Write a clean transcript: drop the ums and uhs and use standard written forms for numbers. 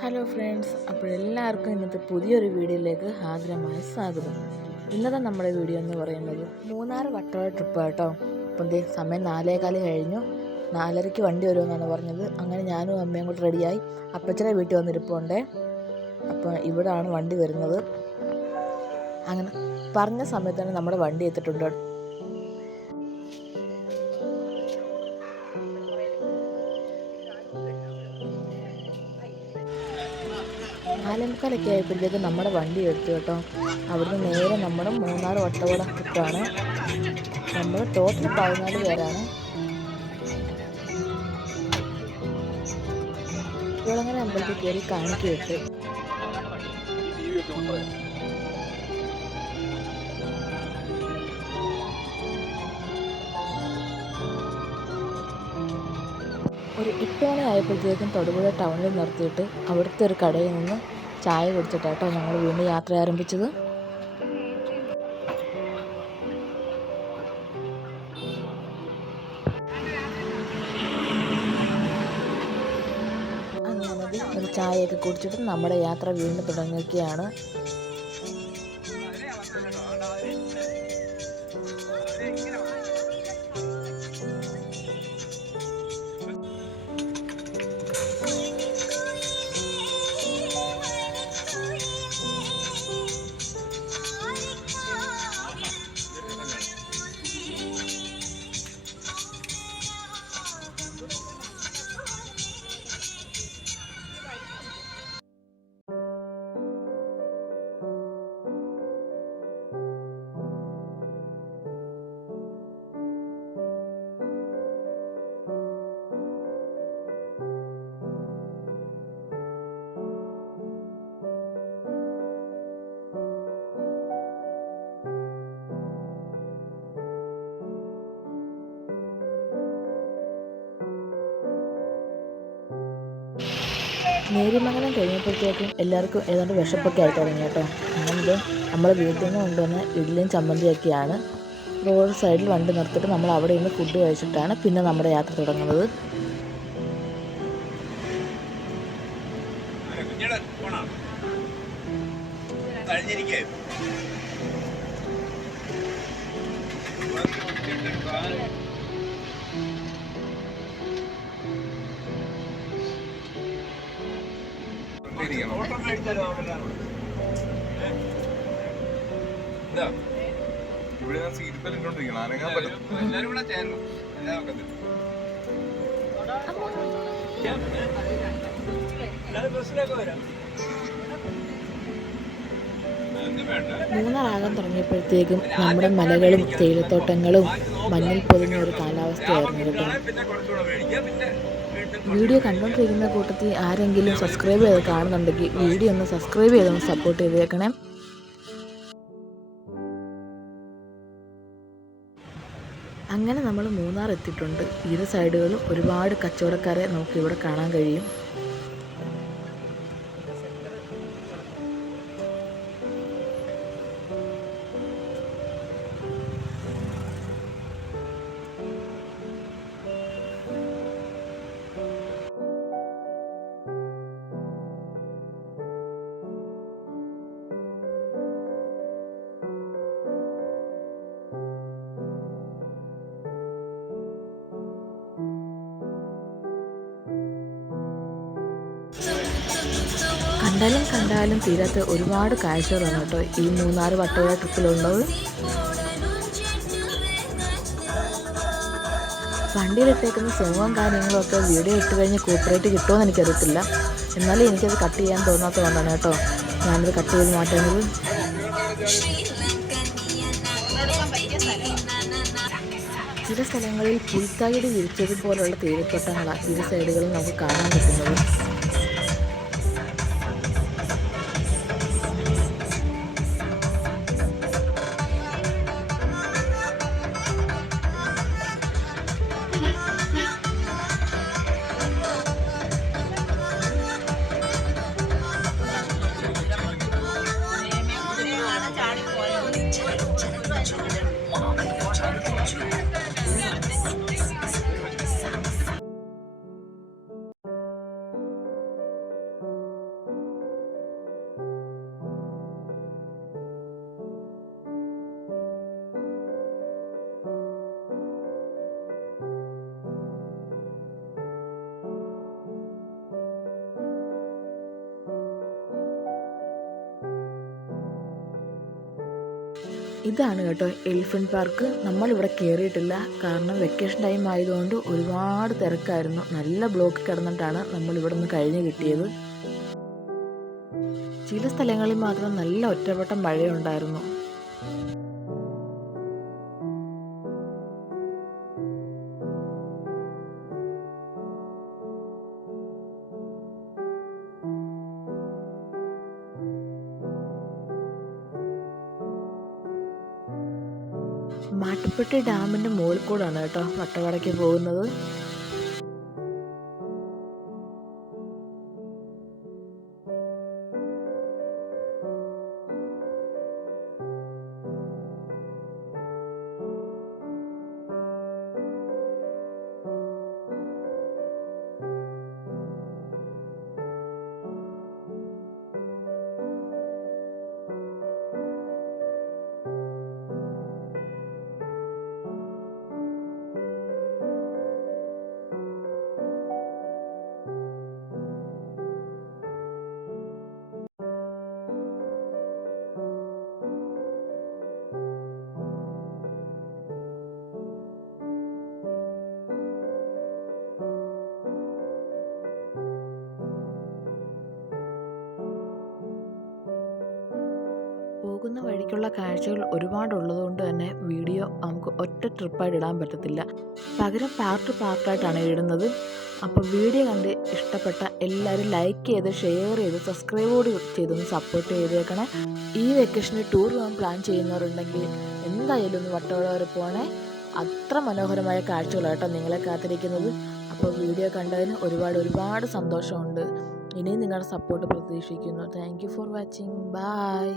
Hello friends, അപ്പോൾ എല്ലാവർക്കും ഇന്നത്തെ പുതിയൊരു വീഡിയോയിലേക്ക് ഹാജരമായ സ്വാഗതം. ഇന്നത്തെ നമ്മുടെ വീഡിയോ എന്ന് പറയുന്നത് മൂന്നാർ വട്ടവട ട്രിപ്പ് കേട്ടോ. അപ്പം സമയം 4:15 കഴിഞ്ഞു. 4:30 വണ്ടി വരുമെന്നാണ് പറഞ്ഞത്. അങ്ങനെ ഞാനും അമ്മയും കൂടി റെഡിയായി അപ്പച്ചനെ വീട്ടിൽ വന്നിരിപ്പുണ്ടേ. അപ്പോൾ ഇവിടാണ് വണ്ടി വരുന്നത്. അങ്ങനെ പറഞ്ഞ സമയത്ത് തന്നെ നമ്മുടെ വണ്ടി എത്തിയിട്ടുണ്ട്. നാലേമുക്കാലൊക്കെ ആയപ്പോഴത്തേക്ക് നമ്മുടെ വണ്ടി എടുത്തു കേട്ടോ. അവിടുന്ന് നേരെ നമ്മുടെ മൂന്നാർ വട്ടവട ട്രിപ്പാണ്. നമ്മൾ ടോട്ടൽ 14 പേരാണ്. കുളങ്ങര അമ്പലത്തിൽ കയറി കാണിക്കിട്ട് ഒരു 8 മണി ആയപ്പോഴത്തേക്കും തൊടുപുഴ ടൗണിൽ നിർത്തിയിട്ട് അവിടുത്തെ ഒരു കടയിൽ നിന്ന് ചായ കുടിച്ചിട്ടാട്ടോ ഞങ്ങൾ വീണ്ടും യാത്ര ആരംഭിച്ചത്. അങ്ങനെ ഒരു ചായയൊക്കെ കുടിച്ചിട്ട് നമ്മുടെ യാത്ര വീണ്ടും തുടങ്ങിയൊക്കെയാണ്. നേര്യമംഗലം കഴിഞ്ഞപ്പോഴത്തേക്കും എല്ലാവർക്കും ഏതാണ്ട് വിശപ്പൊക്കെ ആയി തുടങ്ങി കേട്ടോ. അങ്ങനെ നമ്മൾ വീട്ടിൽ നിന്ന് കൊണ്ടുവന്ന ഇഡ്ഡലിയും ചമ്മന്തിയൊക്കെയാണ്. റോഡ് സൈഡിൽ വണ്ടി നിർത്തിയിട്ട് നമ്മൾ അവിടെ നിന്ന് ഫുഡ് കഴിച്ചിട്ടാണ് പിന്നെ നമ്മുടെ യാത്ര തുടങ്ങുന്നത്. ഇവിടെ ഞാൻ സീറ്റ് ബെൽറ്റ് ഇട്ടോണ്ടിരിക്കണം, അനങ്ങാൻ പറ്റും. എല്ലാരും കൂടെ ചേരണം. മൂന്നാറാകാൻ തുടങ്ങിയപ്പോഴത്തേക്കും നമ്മുടെ മലകളും തേയിലത്തോട്ടങ്ങളും മഞ്ഞിൽ പൊതിഞ്ഞ ഒരു കാലാവസ്ഥയായിരുന്നു കേട്ടോ. വീഡിയോ കണ്ടുകൊണ്ടിരിക്കുന്ന കൂട്ടത്തിൽ ആരെങ്കിലും സബ്സ്ക്രൈബ് ചെയ്ത് കാണുന്നുണ്ടെങ്കിൽ വീഡിയോ ഒന്ന് സബ്സ്ക്രൈബ് ചെയ്തൊന്ന് സപ്പോർട്ട് ചെയ്തേക്കണേ. അങ്ങനെ നമ്മൾ മൂന്നാർ എത്തിയിട്ടുണ്ട്. ഇരു സൈഡുകളും ഒരുപാട് കച്ചവടക്കാരെ നമുക്കിവിടെ കാണാൻ കഴിയും. കണ്ടാലും തീരാത്ത ഒരുപാട് കാഴ്ചകളാണ് കേട്ടോ ഈ മൂന്നാർ വട്ടവട ട്രിപ്പിലുള്ളത്. വണ്ടിയിലിട്ടേക്കുന്ന സോങ്ങും കാര്യങ്ങളും ഒക്കെ വീഡിയോ ഇട്ട് കഴിഞ്ഞ് കോപ്പറേറ്റ് കിട്ടുമോ എന്ന് എനിക്കറിയത്തില്ല. എന്നാലും എനിക്കത് കട്ട് ചെയ്യാൻ തോന്നാത്തതുകൊണ്ടാണ് കേട്ടോ ഞാനത് കട്ട് ചെയ്ത് മാറ്റുന്നത്. ചില സ്ഥലങ്ങളിൽ പുൽത്തകിടി വിരിച്ചതുപോലുള്ള തേയിലത്തോട്ടങ്ങളാണ് ഇരു സൈഡുകളിൽ നമുക്ക് കാണാൻ പറ്റുന്നത്. ഇതാണ് കേട്ടോ എലിഫൻറ്റ് പാർക്ക്. നമ്മളിവിടെ കയറിയിട്ടില്ല, കാരണം വെക്കേഷൻ ടൈം ആയതുകൊണ്ട് ഒരുപാട് തിരക്കായിരുന്നു. നല്ല ബ്ലോക്ക് കിടന്നിട്ടാണ് നമ്മളിവിടെ നിന്ന് കഴിഞ്ഞ് കിട്ടിയത്. ചില സ്ഥലങ്ങളിൽ മാത്രം നല്ല ഒറ്റപ്പെട്ട മഴയുണ്ടായിരുന്നു. മാട്ടുപ്പെട്ടി ഡാമിൻ്റെ മുകളിൽ കൂടാണ് കേട്ടോ വട്ടവടയ്ക്ക് പോകുന്നത്. പോകുന്ന വഴിക്കുള്ള കാഴ്ചകൾ ഒരുപാടുള്ളതുകൊണ്ട് തന്നെ വീഡിയോ നമുക്ക് ഒറ്റ ട്രിപ്പായിട്ട് ഇടാൻ പറ്റത്തില്ല, പകരം പാർട്ടായിട്ടാണ് ഇടുന്നത്. അപ്പോൾ വീഡിയോ കണ്ട് ഇഷ്ടപ്പെട്ട എല്ലാവരും ലൈക്ക് ചെയ്ത് ഷെയർ ചെയ്ത് സബ്സ്ക്രൈബ് കൂടി ചെയ്തൊന്ന് സപ്പോർട്ട് ചെയ്തേക്കണേ. ഈ വെക്കേഷനിൽ ടൂർ പോകാൻ പ്ലാൻ ചെയ്യുന്നവരുണ്ടെങ്കിൽ എന്തായാലും ഒന്ന് വട്ടവട വരെ പോകണേ. അത്ര മനോഹരമായ കാഴ്ചകളാട്ടോ നിങ്ങളെ കാത്തിരിക്കുന്നത്. അപ്പോൾ വീഡിയോ കണ്ടതിന് ഒരുപാട് സന്തോഷമുണ്ട്. ഇനിയും നിങ്ങളുടെ സപ്പോർട്ട് പ്രതീക്ഷിക്കുന്നു. Thank you for watching. By.